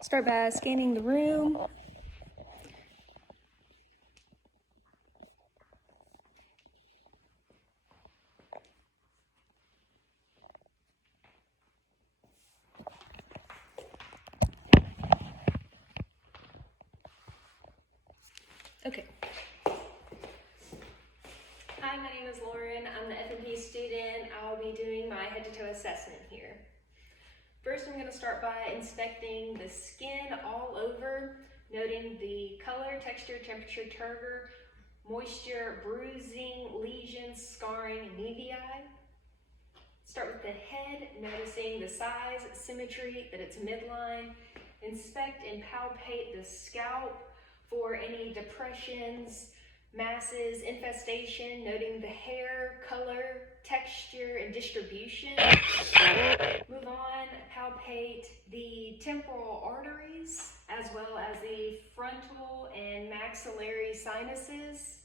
Start by scanning the room. Okay. Hi, my name is Lauren. I'm the F&P student. I'll be doing my head-to-toe assessment here. First, I'm going to start by inspecting the skin all over, noting the color, texture, temperature, turgor, moisture, bruising, lesions, scarring, and nevi. Start with the head, noticing the size, symmetry, that it's midline. Inspect and palpate the scalp for any depressions, masses, infestation, noting the hair, color, texture, and distribution. Move on, palpate the temporal arteries, as well as the frontal and maxillary sinuses.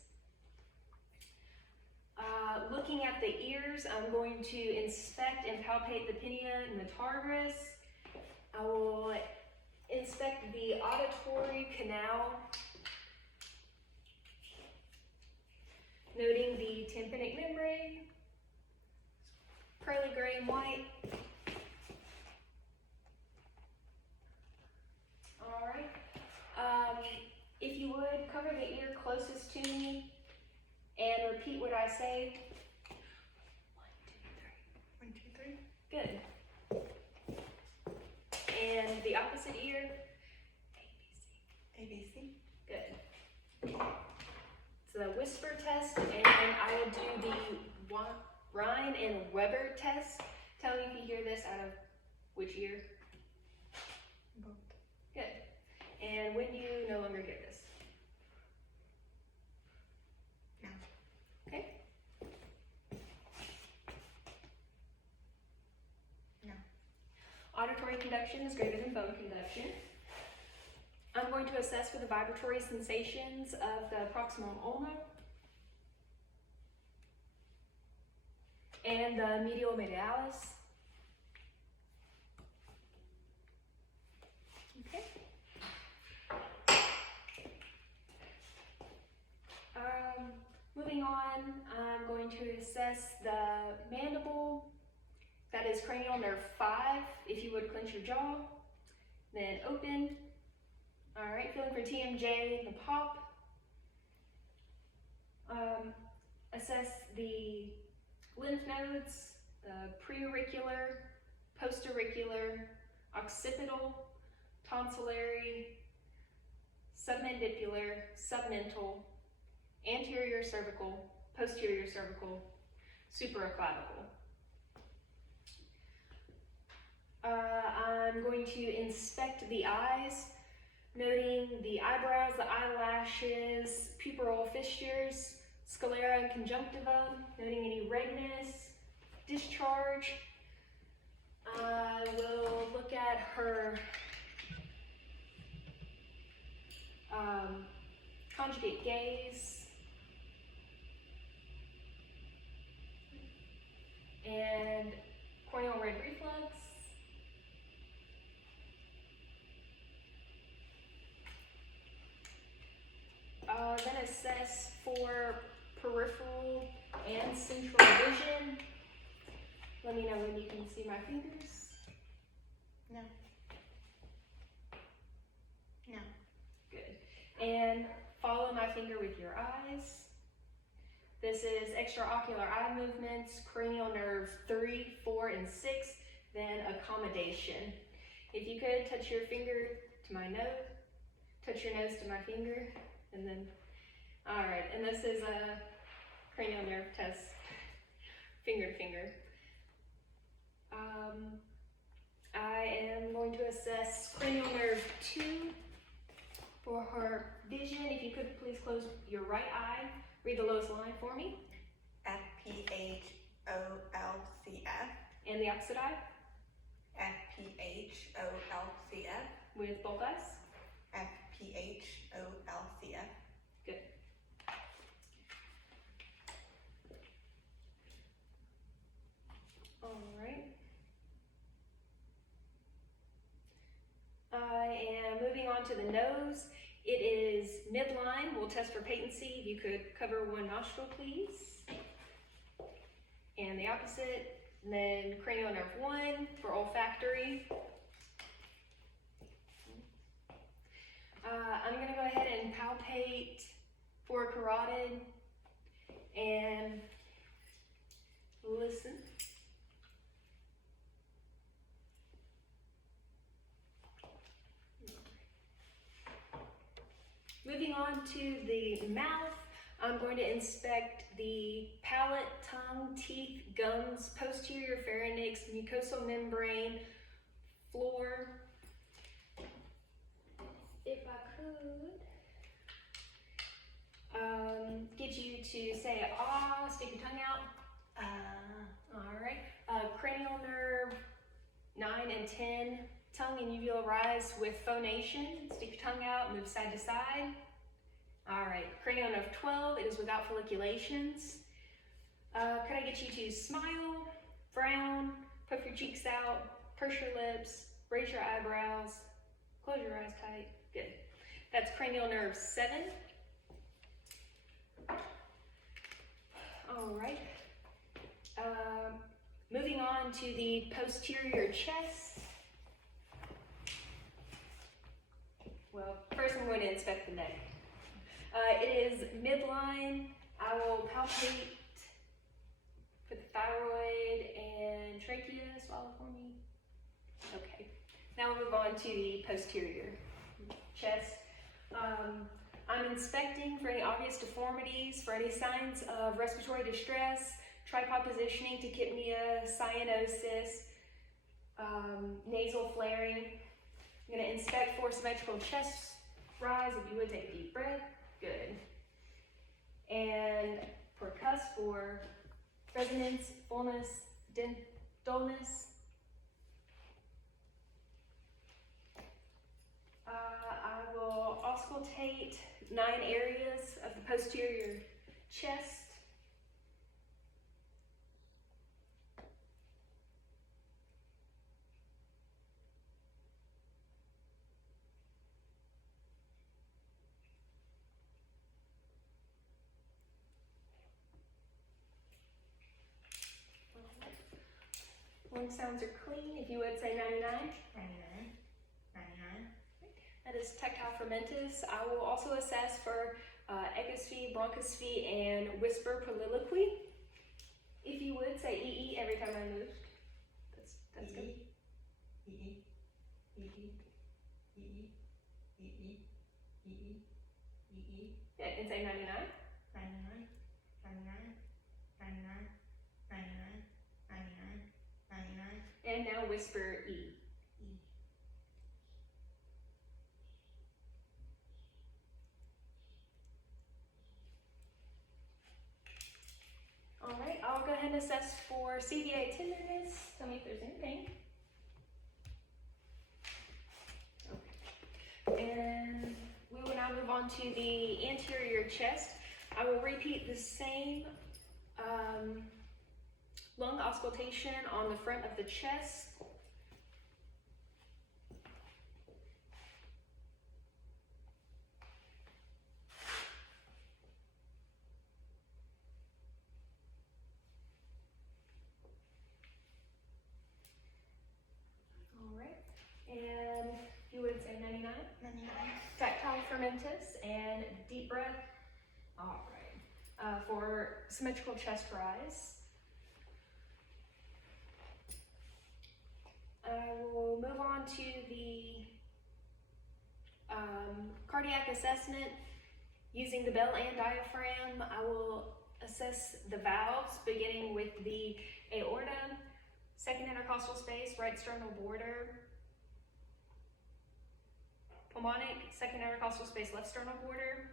Looking at the ears, I'm going to inspect and palpate the pinna and the targus. I will inspect the auditory canal, noting the tympanic membrane, pearly gray and white. All right. If you would, cover the ear closest to me and repeat what I say. 1, 2, 3. 1, 2, 3. Good. And the opposite ear. ABC. Good. It's a whisper test, and I will do the Rhine and Weber test. Tell me if you hear this out of which ear. Both. Good. And when do you no longer hear this? No. Okay. No. Auditory conduction is greater than bone conduction. I'm going to assess for the vibratory sensations of the proximal ulna and the medial medialis. Okay. Moving on, I'm going to assess the mandible. That is cranial nerve 5. If you would clench your jaw, then open. All right, feeling for TMJ, the pop. Assess the lymph nodes, the preauricular, postauricular, occipital, tonsilary, submandibular, submental, anterior cervical, posterior cervical, supraclavicle. I'm going to inspect the eyes, noting the eyebrows, the eyelashes, pupill fissures, sclera and conjunctiva, noting any redness, discharge. I will look at her conjugate gaze and corneal red reflex. Then assess for peripheral and central vision. Let me know when you can see my fingers. No. No. Good. And follow my finger with your eyes. This is extraocular eye movements, cranial nerve 3, 4, and 6, then accommodation. If you could touch your finger to my nose, touch your nose to my finger, and then, all right, and this is a cranial nerve test, finger to finger. I am going to assess cranial nerve 2 for her vision. If you could please close your right eye, read the lowest line for me. FPHOLCF. And the opposite eye? FPHOLCF. With both eyes? FPHOLCF. Good. All right. moving on to the nose, it is midline. We'll test for patency. If you could cover one nostril, please. And the opposite. And then cranial nerve 1 for olfactory. I'm going to go ahead and palpate for carotid and listen. Moving on to the mouth, I'm going to inspect the palate, tongue, teeth, gums, posterior pharynx, mucosal membrane, floor. If I could get you to say ah, stick your tongue out. All right. Cranial nerve 9 and 10, tongue and uvula rise with phonation. Stick your tongue out, move side to side. All right. Cranial nerve 12, it is without folliculations. Could I get you to smile, frown, puff your cheeks out, purse your lips, raise your eyebrows, close your eyes tight. Good. That's cranial nerve 7. All right. Moving on to the posterior chest. Well, first I'm going to inspect the neck. It is midline. I will palpate for the thyroid and trachea. Swallow for me. Okay. Now we'll move on to the posterior chest. I'm inspecting for any obvious deformities, for any signs of respiratory distress, tripod positioning, tachypnea, cyanosis, nasal flaring. I'm going to inspect for symmetrical chest rise. If you would take a deep breath. Good. And for cusp, for resonance, fullness, dullness. I will auscultate 9 areas of the posterior chest. Lung sounds are clean. If you would say 99. 99. 99. That is tactile fermentus. I will also assess for echosphy, bronchosphy, and whisper proliloquy. If you would say EE every time I move. That's good. EE. EE. EE. EE. EE. EE. Yeah, and say 99. 99. 99. 99. 99. 99. 99. And now whisper E. All right, I'll go ahead and assess for CVA tenderness. Tell me if there's any pain. Okay. And we will now move on to the anterior chest. I will repeat the same lung auscultation on the front of the chest. And you would say 99? 99. Tactile fermentus and deep breath. All right. For symmetrical chest rise. I will move on to the cardiac assessment using the bell and diaphragm. I will assess the valves beginning with the aorta, second intercostal space, right sternal border. Pulmonic, second intercostal space, left sternal border.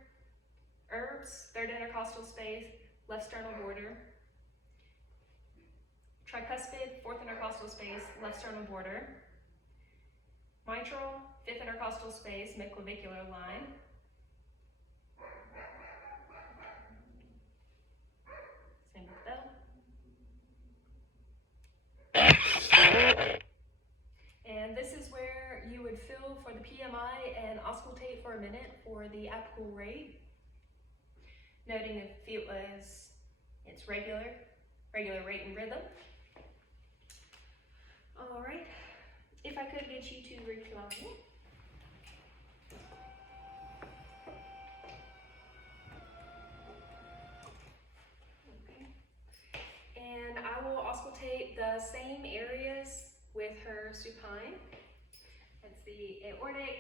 Herbs, third intercostal space, left sternal border. Tricuspid, fourth intercostal space, left sternal border. Mitral, fifth intercostal space, midclavicular line. Same with bell. And this is where you would feel for the PMI and auscultate for a minute for the applicable rate, noting if it was its regular rate and rhythm. All right, if I could get you to recline. Okay, and I will auscultate the same areas with her supine. That's the aortic,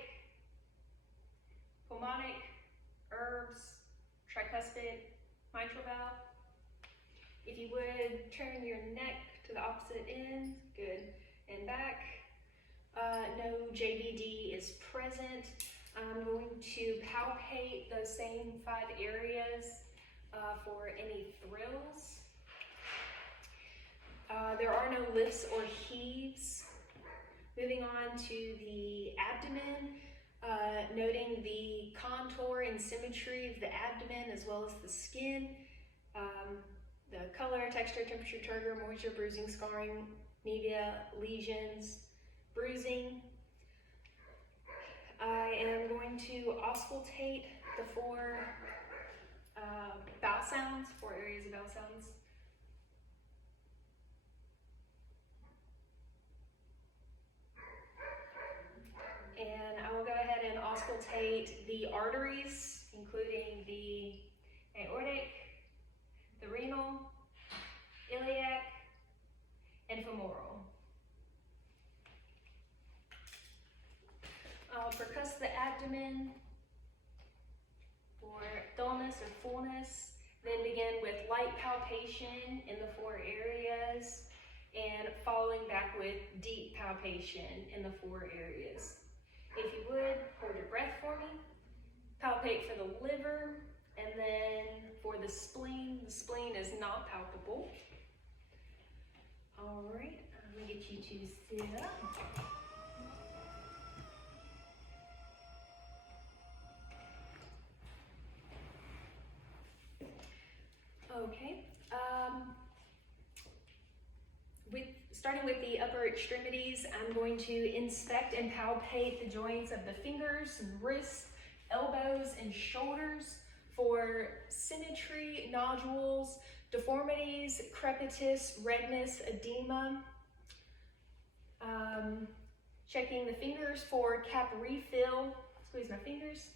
pulmonic, herbs, tricuspid, mitral valve. If you would turn your neck to the opposite end, good, and back. No JVD is present. I'm going to palpate those same 5 areas for any thrills. There are no lifts or heaves. Moving on to the abdomen, noting the contour and symmetry of the abdomen as well as the skin, the color, texture, temperature, turgor, moisture, bruising, scarring, nevia, lesions, bruising. I am going to auscultate the 4 bowel sounds, 4 areas of bowel sounds. And I will go ahead and auscultate the arteries, including the aortic, the renal, iliac, and femoral. I'll percuss the abdomen for dullness or fullness, then begin with light palpation in the 4 areas, and following back with deep palpation in the 4 areas. If you would, hold your breath for me, palpate for the liver, and then for the spleen is not palpable. All right, I'm gonna get you to sit up. Okay, starting with the upper extremities, I'm going to inspect and palpate the joints of the fingers and wrists, elbows, and shoulders for symmetry, nodules, deformities, crepitus, redness, edema. Checking the fingers for cap refill. Squeeze my fingers.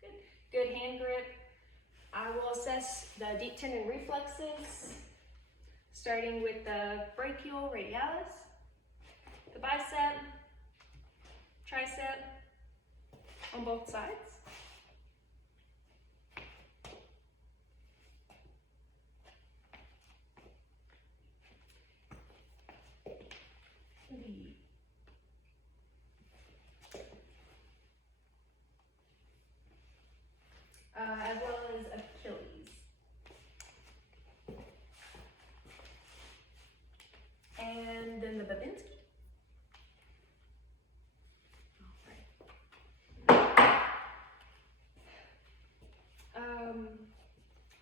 Good. Good hand grip. I will assess the deep tendon reflexes, starting with the brachial radialis, the bicep, tricep on both sides. As well as Achilles. And then the Babinski.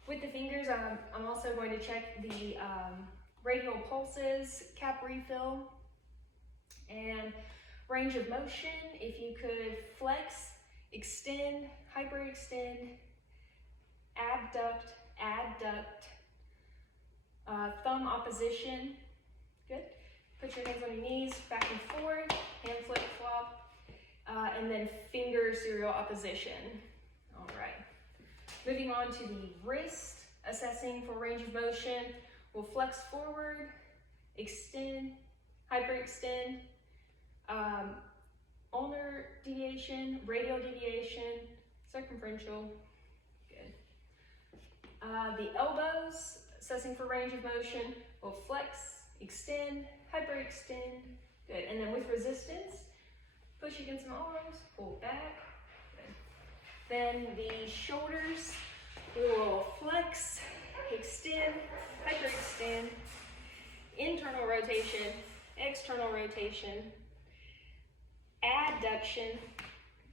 With the fingers, I'm also going to check the radial pulses, cap refill, and range of motion. If you could flex, extend, hyperextend, abduct, adduct, thumb opposition. Good. Put your hands on your knees, back and forth, hand flip flop, and then finger serial opposition. All right. Moving on to the wrist, assessing for range of motion. We'll flex forward, extend, hyperextend, ulnar deviation, radial deviation, circumferential. Good. The elbows, assessing for range of motion. We'll flex, extend, hyperextend. Good. And then with resistance, push against my arms, pull back. Good. Then the shoulders, we will flex, extend, hyperextend, internal rotation, external rotation, adduction,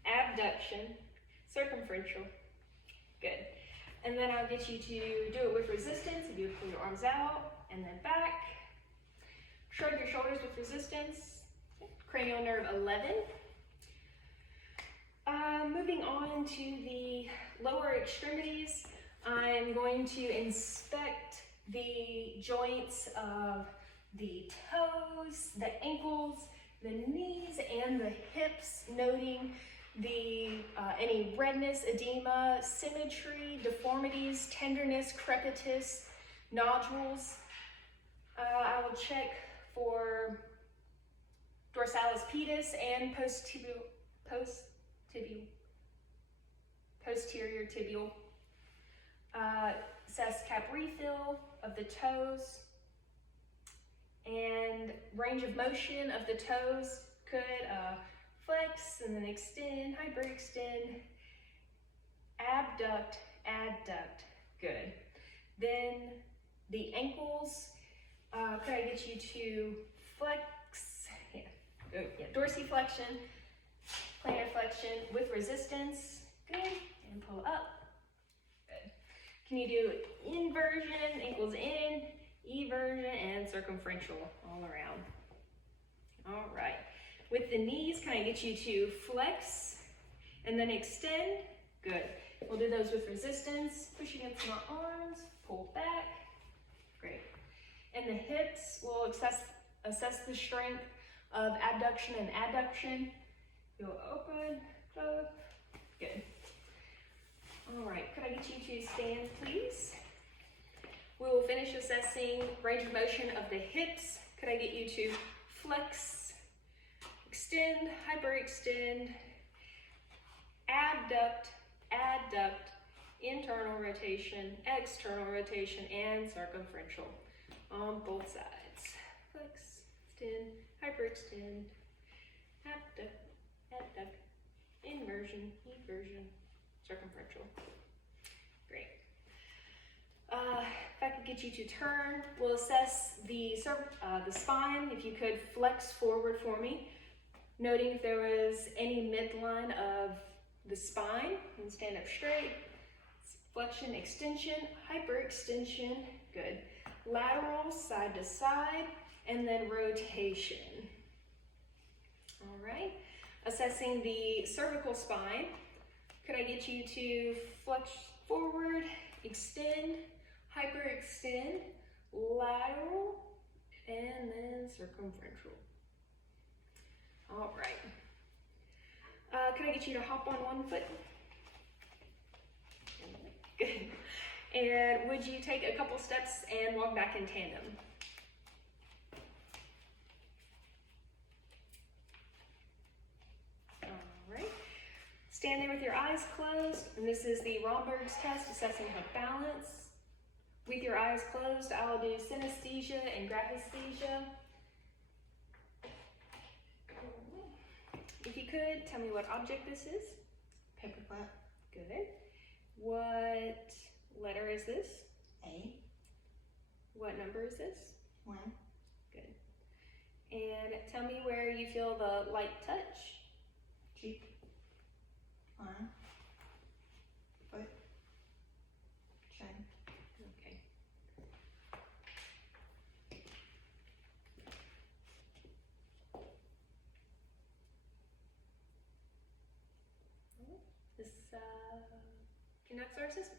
abduction, circumferential. Good. And then I'll get you to do it with resistance. If you pull your arms out and then back. Shrug your shoulders with resistance. Cranial nerve 11. on to the lower extremities. I'm going to inspect the joints of the toes, the ankles, the knees, and the hips, noting the any redness, edema, symmetry, deformities, tenderness, crepitus, nodules. I will check for dorsalis pedis and posterior tibial. Assess cap refill of the toes and range of motion of the toes. Could flex and then extend, hyperextend, abduct, adduct. Good. Then the ankles. Could I get you to flex? Yeah. Dorsiflexion, plantar flexion with resistance. Good. And pull up. Good. Can you do inversion, ankles in, eversion, and circumferential all around? All right. With the knees, can I get you to flex and then extend? Good. We'll do those with resistance. Push against my arms, pull back. Great. And the hips, we'll assess the strength of abduction and adduction. Go open, close. Good. All right, could I get you to stand, please? We will finish assessing range of motion of the hips. Could I get you to flex, extend, hyperextend, abduct, adduct, internal rotation, external rotation, and circumferential on both sides. Flex, extend, hyperextend, abduct, adduct, inversion, eversion, circumferential. Great. If I could get you to turn, we'll assess the spine. If you could flex forward for me, noting if there was any midline of the spine, and stand up straight. Flexion, extension, hyperextension. Good. Lateral, side to side, and then rotation. All right. Assessing the cervical spine. Could I get you to flex forward, extend, hyperextend, lateral, and then circumferential. All right. Can I get you to hop on one foot? Good. And would you take a couple steps and walk back in tandem? All right. Stand there with your eyes closed, and this is the Romberg's test, assessing her balance. With your eyes closed, I'll do synesthesia and graphesthesia. If you could, tell me what object this is. Paperclip. Good. What letter is this? A. What number is this? 1. Good. And tell me where you feel the light touch. Cheek. Arm. Foot. Chin. Okay. This connects our system.